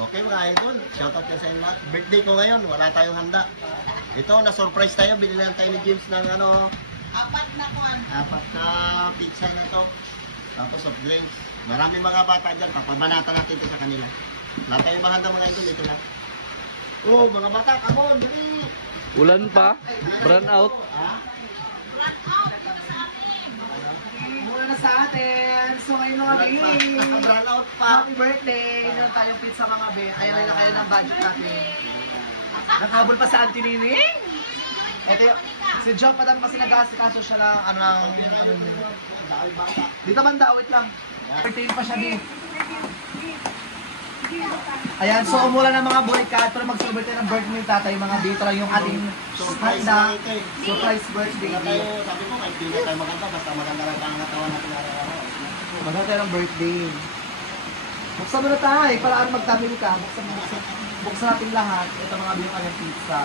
Okay mga idol, shoutout ka sa inyo lahat. Birthday ko ngayon, wala tayong handa. Ito, na-surprise tayo, binilan tayo ni James ng apat na pizza na to. Tapos of drinks. Maraming mga bata dyan, papabanatan natin ito sa kanila. Wala tayong mahanda mga idol, ito lang. Oh, mga bata, come on, dali! Ulan pa, burn out. Mula na sa atin. So ngayon mga baby, Burn out pa. happy birthday. Meron tayong pizza mga baby. Kaya na kayo ng budget natin. Nakabol pa sa Auntie Nining. Ito yung, si John pa kasi nag-kaso siya ng dito man daw, wait lang. Birthday pa siya din. Ayan, so umulan ng mga boy cat, pero mag-celebrate tayo ng birthday ni tatay mga dito lang yung ating Surprise handa. na ito eh. Surprise birthday. Sabi ko, kahit di na tayo maganda, basta maganda lang ang katawan natin araw-araw. Maganda tayo ng birthday. Buksan mo na tayo, para magtamil ka. Buksan natin lahat. Ito mga biyong kanyang pizza.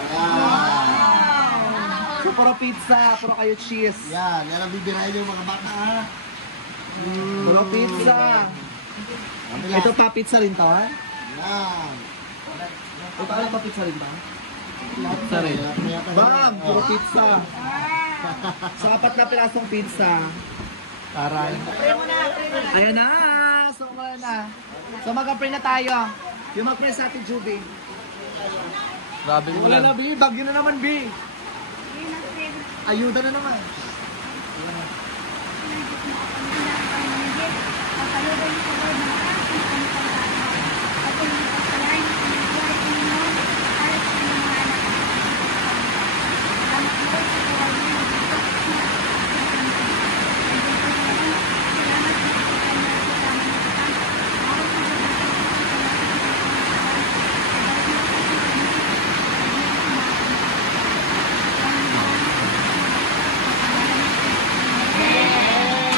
So puro pizza, puro kayo cheese. Yan, yan ang bibirahin yung mga bata ha. Puro pizza. Ito pa pizza rin to ha? Yan. Ito alam pa pizza rin ba? Pizza rin. Bam! Puro pizza. So 4 na pirasong pizza. Taray. Ayan na! So wala na. So mag-pray na tayo. Yung mag-pray sa ating Juby. Grabe Wala na ulan. B, bagyo na naman B. Ayuda na naman.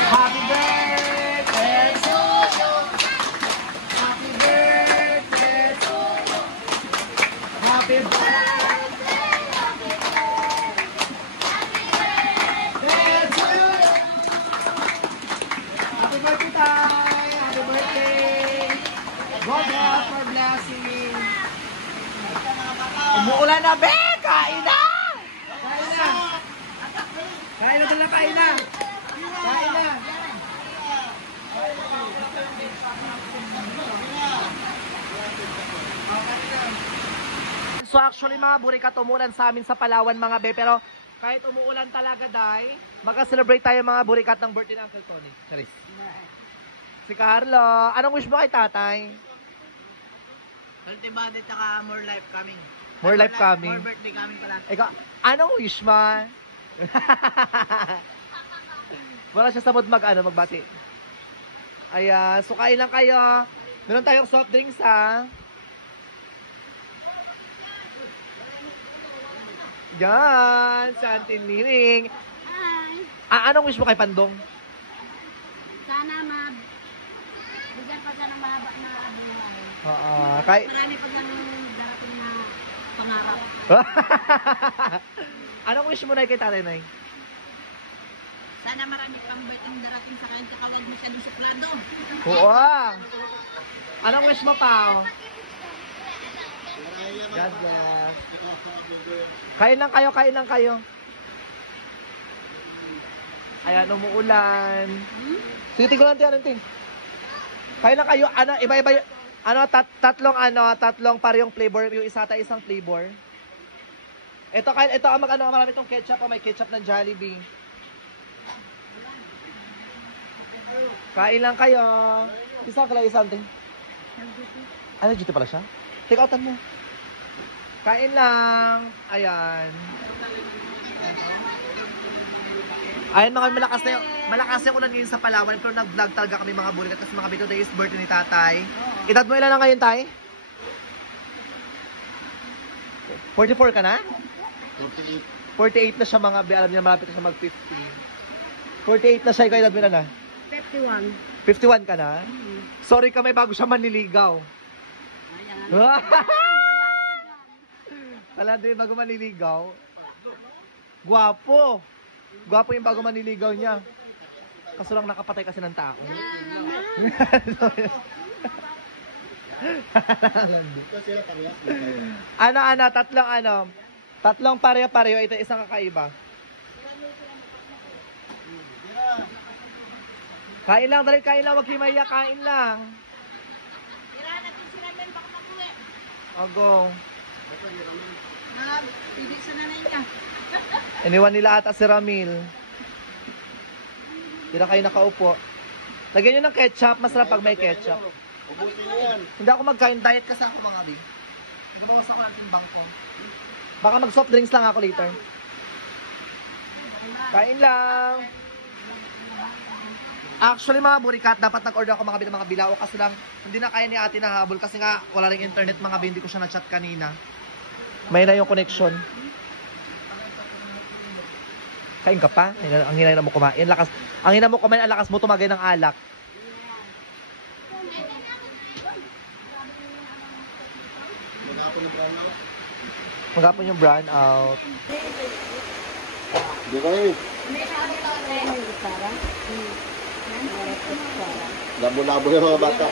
Happy birthday to you. Happy birthday to you. Happy birthday. To you. Happy birthday, Tay. Happy birthday. God bless for blessing. Umuulan na, be! Kain na! Kain na! Kain na talaga, kain na! Kain na! So actually mga burikat, umulan sa amin sa Palawan mga be, pero kahit umuulan talaga dahil, mag-celebrate tayo mga burikat ng birthday ng Uncle Tony. Charis. Si Carlo, anong wish mo kay tatay? Healthy body tsaka more life coming. More life coming. More birthday coming pala. Ikaw, anong wish mo? Wala siya sa mood magbati. Ayan, so kain lang kayo. Meron tayong soft drinks ha. Yan, sa Auntie Nining. Hi! Anong wish mo kay Pandong? Sana bigyan pa siya ng mahaba na buhay. Kay... Marami pa siyang darating na pangarap. Anong wish mo na kay Tatay Nay? Sana marami pang birthday darating sa kanya tsaka huwag masyadong suplado. Oo. Anong wish mo pa? God bless. Kain lang kayo. Ayan, umuulan. Sige, tingnan natin. Kain lang kayo. Iba-iba yung... tatlong parehong flavor. Yung isa tayo isang flavor. Ito marami itong ketchup. May ketchup ng Jollibee. Kain lang kayo. Isa ka lang something. Ano, dito pala siya? Take outan mo. Kain lang. Ayan. Ayan mga malakas na yung ulan ngayon sa Palawan. Pero nag-vlog talaga kami mga burikat. Kasi mga today is birthday ni tatay. Edad mo ilan na ngayon, tay? 44 ka na? 48 na siya mga alam niya malapit na siya mag 50. 48 na siya, ikaw edad mo ilan na? 51. 51 ka na? Sorry ka, may bago siya manliligaw. Alam din, bago manliligaw. Gwapo yung bago manliligaw niya. Kaso lang nakapatay kasi ng tao. Ito sila parehas. Tatlong pareho-pareho, ito isang kakaiba. Kain lang, dali, kain lang, wag himaya, kain lang. Tira natin si Ramel, baka makuwi. Agong. Pili sa nanay niya. Iniwan nila ata si Ramil. Hindi na kayo nakaupo. Lagyan nyo ng ketchup, masarap pag may ketchup. Ubusin niyo yan. Hindi ako magkain, diet kasi ako mga bi. Gumawas ako ng timbang ko. Baka mag soft drinks lang ako later. Kain lang. Actually mga burikat, dapat nag-order ako mga mga bilao kasi lang hindi na kaya ni ate nahabol kasi nga wala ring internet mga bi, hindi ko siya na-chat kanina. May na yung connection. Kain ka pa? Ang hinay na mo kumain. Ang hinay mo kumain, ang lakas mo tumagay ng alak. Mag-apon na brown out. Magapon yung brown out. Di ba eh? Labo-labo yung mga bata.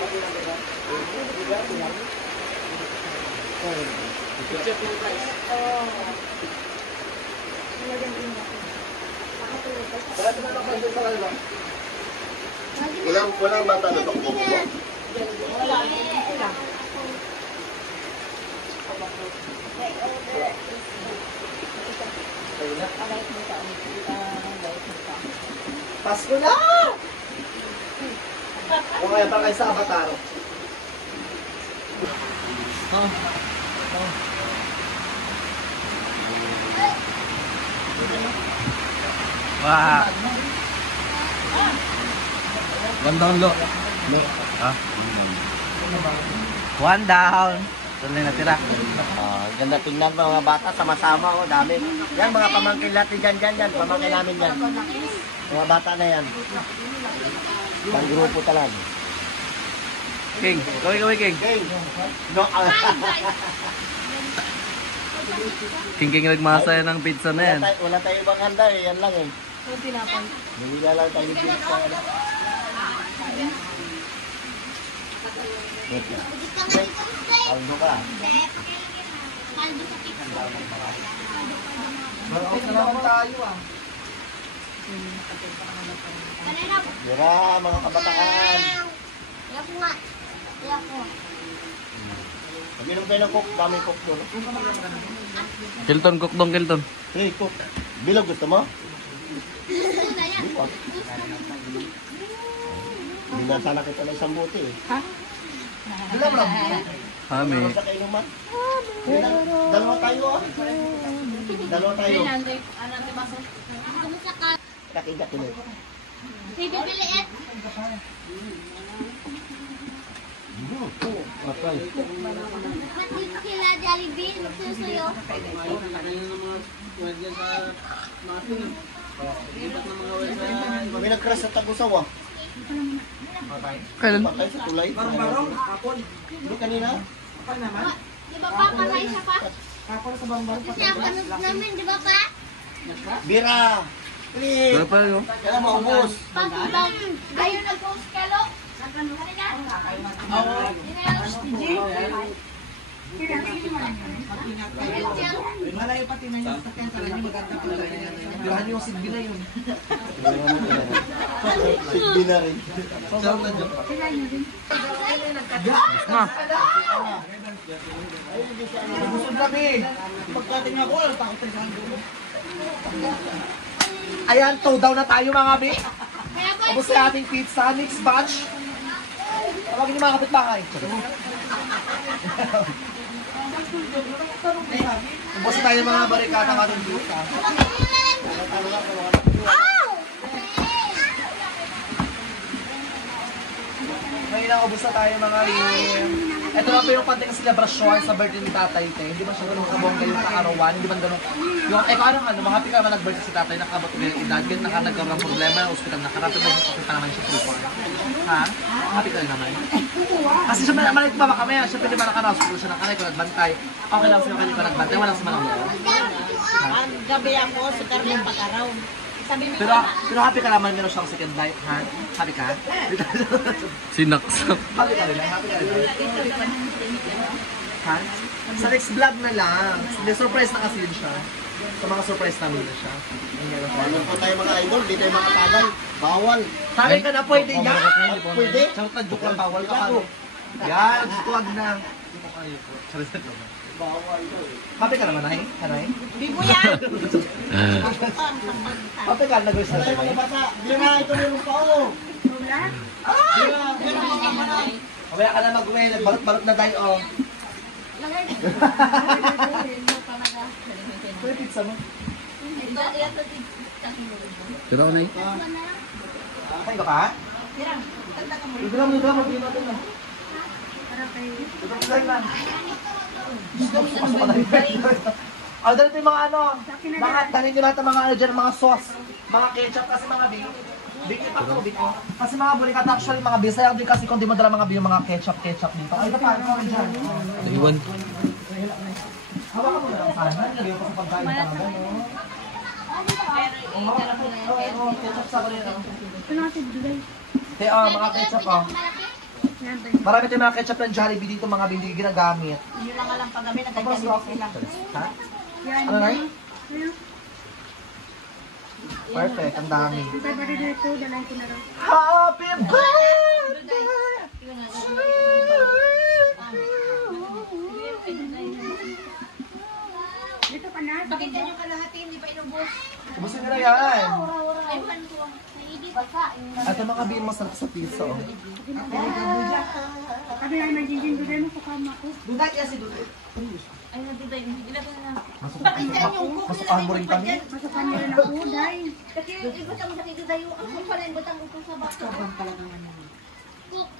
Walang bata na tokbo mo. Pasko na! O kaya pa kayo sa Avatar. Wah. Gandang lo. Ha? One down. Tuloy na tira. Ganda tingnan mga bata, sama-sama, oh, dami. Yan, mga pamangkin natin dyan, pamangkin namin dyan. Mga bata na yan. Pang grupo talaga. King, kaway King. Okay. No, King nagmasaya ng pizza na yan. wala tayo ibang handa eh, yan lang eh. Hindi na lang tayo pizza. Aldo ka. Baraot na naman tayo ah. Tira, mga kabataan. Iyak nga. Iyak ko. Pag-inom kayo ng cook, daming cook doon. Kilton, cook dong, Kilton. Hey, cook. Bilog gusto mo? Gusto na yan. Hindi pa. Hindi na sana kita na isang buti eh. Bilang lang. Kami. Sa kainuman. Dalawa tayo ah. Dalawa tayo. Kumusta ka? Kakingat ulit. Sige, biliit. Okay. Ba't dito sila Jollibee? Nagsusuyo. May nag-crash sa Tagusaw ah. Kailan? Patay sa tulay. Hindi kanina. Di ba pa? Patay siya pa? Kasi ang panood namin, di ba pa? Bira! Please! Wala pa yun. Kailan maubos? Pagkutang. Ayaw nag-post kalo. Halika. Malayo pati na yung sakyan sa kanya, maganda pala yan. Tirahan yung sigbi na yun. Sigbi na rin. Ma. Busog kami. Pagkating ako, takot tayo sa dulo. Ayan, toe down na tayo mga bi. Tapos sa ating pizza, next batch. Tawagin niyo mga kapitbahay. Tapos tayo mga barikata ng ating pizza. Ngayon na ubos na tayo mga rin. Ito na po yung panting selebrasyon sa birthday ni tatay te. Hindi ba siya ganun kabongga yung kaarawan? Hindi ba ganun? Yung, parang happy ka naman nag-birthday si tatay, nakabot ko yung edad, ganyan nagkaroon ng problema ng ospital, nakarapit na yung ospital naman siya before. Ha? Happy ka naman? Kasi siya malay ko ba kami, siya pwede ba nakaraspol siya ng kanay ko nagbantay. Okay lang sa'yo kanay ko nagbantay, walang sa manang mo. Gabi ako sa Carmen Pataraw. Pero happy ka naman meron siyang second life, ha? Happy ka? Sinaksak. Happy ka rin, happy ka rin. Ha? Sa next vlog na lang. May surprise na kasi din siya. Sa mga surprise namin na siya. Ano po tayo mga idol, di tayo makapagay. Bawal. Sabi ka na pwede yan. Pwede. Charot lang, joke lang, bawal ka. Yan, huwag na. Bawal. Happy ka naman, Nay? Hanay? Bibo yan! Happy ka, nag-wish na Ano siya, tayo mga Nay? bata? Di na ito meron pa oh. Wala? Di na, meron mga kamanay. Mamaya ka na mag-uwi, nagbalot-balot na tayo, oh. Lagay. Ito yung pizza mo. Pero ako na eh. Kain ka pa? Ito lang, ito lang, mag-uwi natin na. Para kay... Ito lang. Ah, dahil ito yung mga ano, dahil nyo lahat ng mga ano dyan, mga sauce, mga ketchup, kasi mga bing pa to, bing. Kasi mga bulikat, actually mga bing, sayang din kasi kung di mo dala mga bing, yung mga ketchup dito. Ay, ito pa, ito pa dyan. Iwan. Hawakan mo na lang sana, nilagay ko sa pagkain talaga, no? Oo, ketchup sa kanila. Ito natin bigay. Kaya, mga ketchup, oh. Yan ba? Marami tayong mga ketchup ng Jollibee dito, mga bing, hindi ginagamit. Yun lang alam pag kami Tapos, nagkagalit sila. ha? Yan. Ano, Nay? Ayun. Perfect, ang dami. Yung kay Bari dito, dalay ko na rin. Happy birthday! Dito ka na. Bakit yan yung kalahati, hindi pa inubos? Ubusin nyo na yan. Ayun ko. Naigit. Basa. At yung mga bin masarap sa pizza, oh. Sabi na may jinjin bigay mo sa kama ko. Dudat yan si Dudat. Ay, nagdiday, ilagay na. Masukahan mo rin kami. Masukan niyo rin ako, day. Kasi yung iba tang nakikidayo, ang kumpanin mo tang upo sa bako.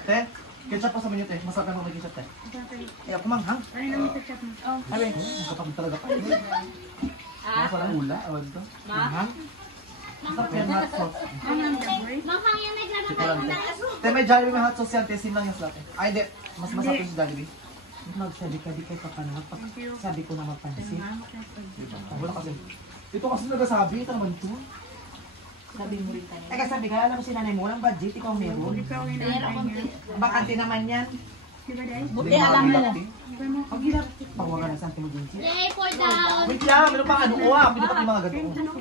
Te, ketchup pa sa menu, te. Masarap naman may ketchup, te. Eh, ako manghang. Ay, namin sa chat mo. Sabi, masarap talaga pa. Masarap ula, awal ito. Manghang. Masarap yan, hot sauce. Ano ang daboy? Manghang yan, naglaro Ito tayo lang, te. ng aso. Te, may Jollibee, may hot sauce yan, te. Sim lang yung slot, eh. Ay, hindi. Mas masarap yung Jollibee. Magsabi ka, di kayo papanahon. Sabi ko na mapansin. Wala kasi. Ito kasi nagasabi, ito naman ito. Sabi mo rin tayo. Teka, sabi ka, alam mo si nanay mo, walang budget, ikaw meron. Ikaw ang inaantay niya. Bakante naman yan. Di ba, day? Buti alam mo. Di mo? Pag gila, pag wala na sa mo dun siya. Yay, 4 down. Wait lang, meron pang ano, pwede pa yung mga gato. Ano?